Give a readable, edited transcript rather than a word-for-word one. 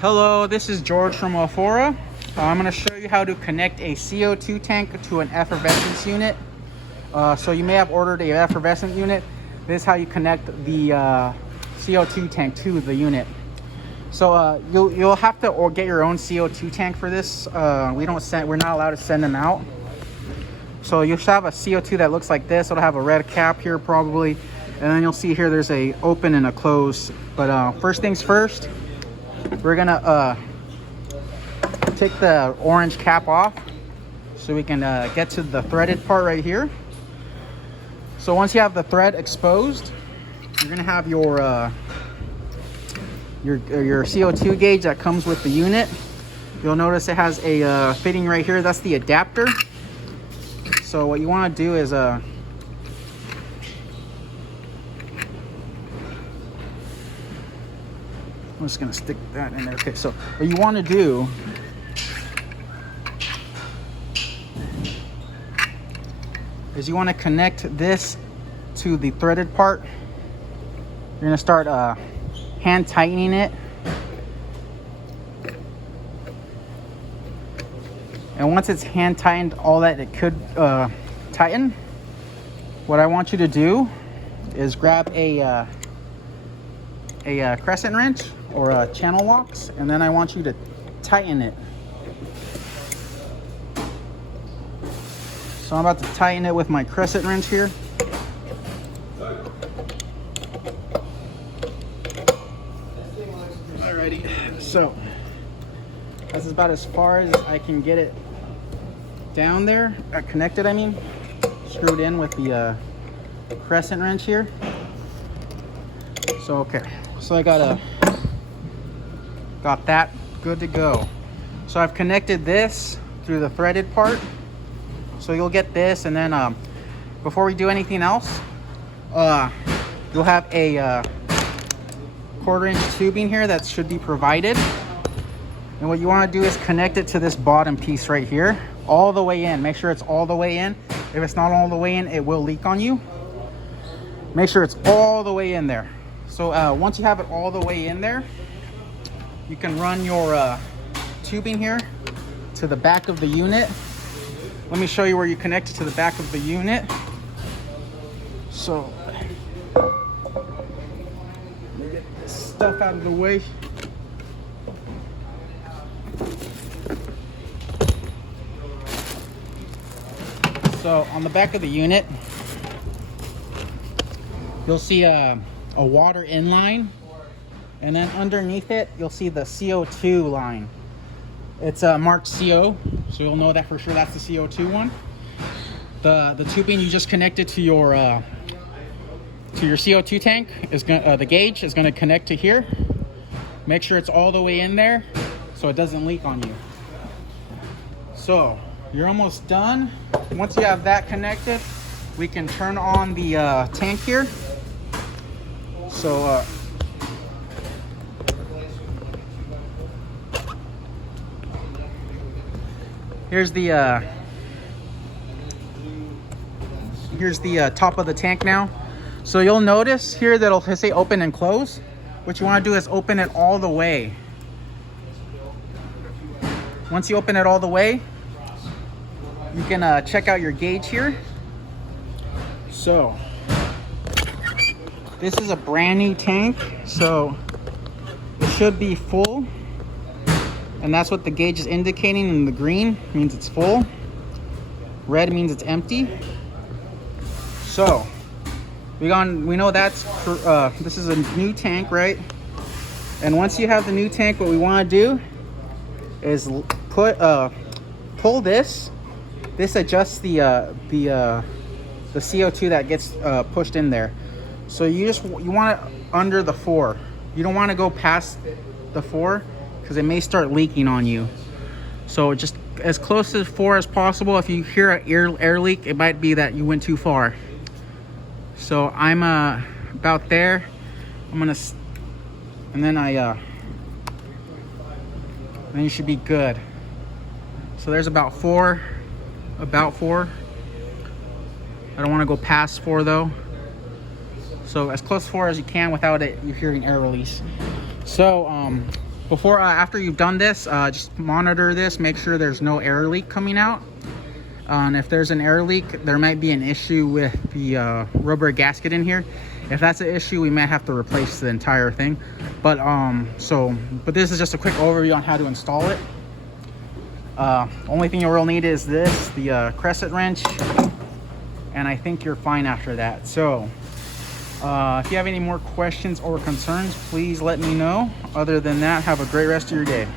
Hello, this is George from Alfora. I'm going to show you how to connect a CO2 tank to an effervescence unit. So you may have ordered a effervescent unit. This is how you connect the CO2 tank to the unit. So you'll have to get your own CO2 tank for this. We're not allowed to send them out. So you should have a CO2 that looks like this. It'll have a red cap here probably, and then you'll see here there's a open and a close. But first things first, we're gonna take the orange cap off so we can get to the threaded part right here. So once you have the thread exposed, you're gonna have your CO2 gauge that comes with the unit. You'll notice it has a fitting right here. That's the adapter. So what you want to do is I'm just gonna stick that in there. Okay, so what you want to do is you want to connect this to the threaded part. You're gonna start hand tightening it, and once it's hand tightened all that it could tighten, what I want you to do is grab a crescent wrench or a channel locks, and then I want you to tighten it. So I'm about to tighten it with my crescent wrench here. Alrighty, so this is about as far as I can get it down there, connected I mean, screwed in with the crescent wrench here. So okay, so I got that good to go. So I've connected this through the threaded part. So you'll get this, and then before we do anything else, you'll have a 1/4 inch tubing here that should be provided. And what you want to do is connect it to this bottom piece right here, all the way in. Make sure it's all the way in. If it's not all the way in, it will leak on you. Make sure it's all the way in there. So once you have it all the way in there, you can run your tubing here to the back of the unit. Let me show you where you connect it to the back of the unit. So let me get this stuff out of the way. So on the back of the unit, you'll see a water in line, and then underneath it, you'll see the CO2 line. It's marked CO, so you'll know that for sure that's the CO2 one. The tubing you just connected to your CO2 tank is the gauge is going to connect to here. Make sure it's all the way in there so it doesn't leak on you. So you're almost done. Once you have that connected, we can turn on the tank here. So here's the top of the tank now. So you'll notice here that it'll say open and close. What you want to do is open it all the way. Once you open it all the way, you can check out your gauge here. So this is a brand new tank, so it should be full, and that's what the gauge is indicating. In the green means it's full, red means it's empty. So we know that's this is a new tank, right? And once you have the new tank, what we want to do is pull this. This adjusts the CO2 that gets pushed in there. So you want it under the 4. You don't want to go past the 4 because it may start leaking on you. So just as close to 4 as possible. If you hear an air leak, it might be that you went too far. So I'm about there. I'm gonna, and then then you should be good. So there's about 4. I don't want to go past 4 though. So as close to 4 as you can without it, you're hearing air release. So After you've done this, just monitor this, make sure there's no air leak coming out. And if there's an air leak, there might be an issue with the rubber gasket in here. If that's an issue, we might have to replace the entire thing. But this is just a quick overview on how to install it. Only thing you'll need is this, the crescent wrench, and I think you're fine after that. So if you have any more questions or concerns, please let me know. Other than that, have a great rest of your day.